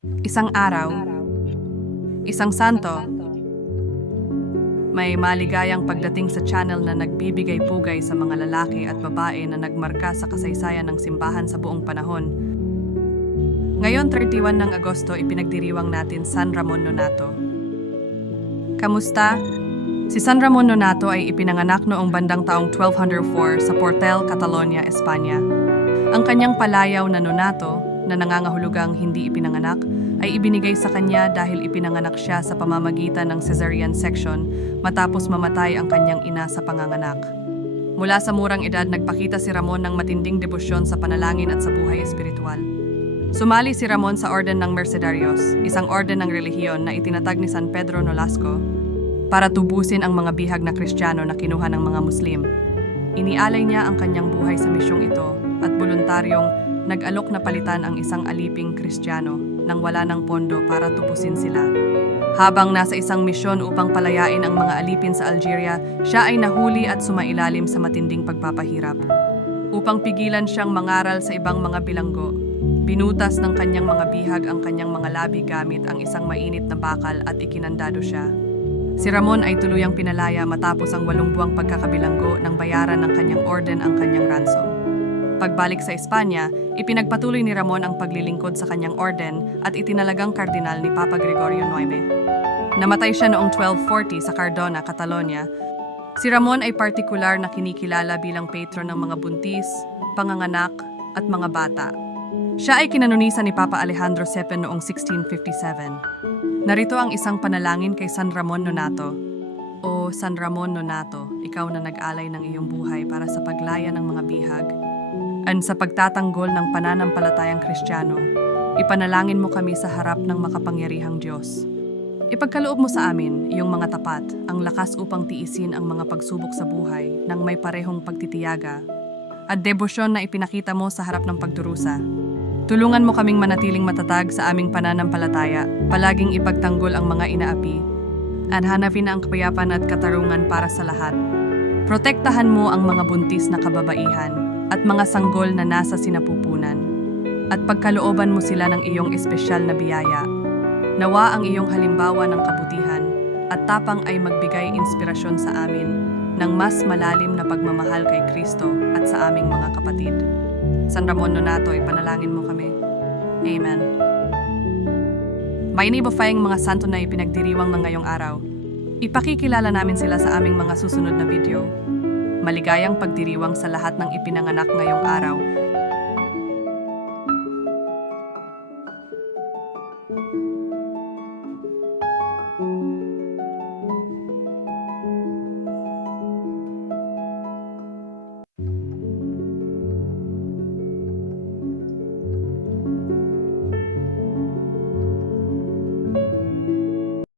Isang araw, isang santo, may maligayang pagdating sa channel na nagbibigay pugay sa mga lalaki at babae na nagmarka sa kasaysayan ng simbahan sa buong panahon. Ngayon 31 ng Agosto ipinagdiriwang natin San Ramon Nonato. Kamusta? Si San Ramon Nonato ay ipinanganak noong bandang taong 1204 sa Portel, Catalonia, Espanya. Ang kanyang palayaw na Nonato, na nangangahulugang hindi ipinanganak, ay ibinigay sa kanya dahil ipinanganak siya sa pamamagitan ng cesarean section matapos mamatay ang kanyang ina sa panganganak. Mula sa murang edad, nagpakita si Ramon ng matinding debosyon sa panalangin at sa buhay espiritual. Sumali si Ramon sa Orden ng Mercedarios, isang orden ng relihiyon na itinatag ni San Pedro Nolasco para tubusin ang mga bihag na Kristiyano na kinuha ng mga Muslim. Inialay niya ang kanyang buhay sa misyong ito at voluntaryong nag-alok na palitan ang isang aliping Kristiyano nang wala ng pondo para tubusin sila. Habang nasa isang misyon upang palayain ang mga alipin sa Algeria, siya ay nahuli at sumailalim sa matinding pagpapahirap. Upang pigilan siyang mangaral sa ibang mga bilanggo, binutas ng kanyang mga bihag ang kanyang mga labi gamit ang isang mainit na bakal at ikinandado siya. Si Ramon ay tuluyang pinalaya matapos ang walong buwang pagkakabilanggo nang bayaran ng kanyang orden ang kanyang ransom. Pagbalik sa Espanya, ipinagpatuloy ni Ramon ang paglilingkod sa kanyang orden at itinalagang kardinal ni Papa Gregorio IX. Namatay siya noong 1240 sa Cardona, Catalonia. Si Ramon ay partikular na kinikilala bilang patron ng mga buntis, panganganak, at mga bata. Siya ay kinanunisan ni Papa Alejandro VII noong 1657. Narito ang isang panalangin kay San Ramon Nonato. O San Ramon Nonato, ikaw na nag-alay ng iyong buhay para sa paglaya ng mga bihag at sa pagtatanggol ng pananampalatayang Kristiyano, ipanalangin mo kami sa harap ng makapangyarihang Diyos. Ipagkaloob mo sa amin, iyong mga tapat, ang lakas upang tiisin ang mga pagsubok sa buhay ng may parehong pagtitiyaga at debosyon na ipinakita mo sa harap ng pagdurusa. Tulungan mo kaming manatiling matatag sa aming pananampalataya, palaging ipagtanggol ang mga inaapi, at hanapin ang kapayapan at katarungan para sa lahat. Protektahan mo ang mga buntis na kababaihan at mga sanggol na nasa sinapupunan, at pagkalooban mo sila ng iyong espesyal na biyaya. Nawa ang iyong halimbawa ng kabutihan at tapang ay magbigay inspirasyon sa amin ng mas malalim na pagmamahal kay Kristo at sa aming mga kapatid. San Ramon Nonato, ipanalangin mo kami. Amen. May inibafayang mga santo na ipinagdiriwang ng ngayong araw. Ipakikilala namin sila sa aming mga susunod na video. Maligayang pagdiriwang sa lahat ng ipinanganak ngayong araw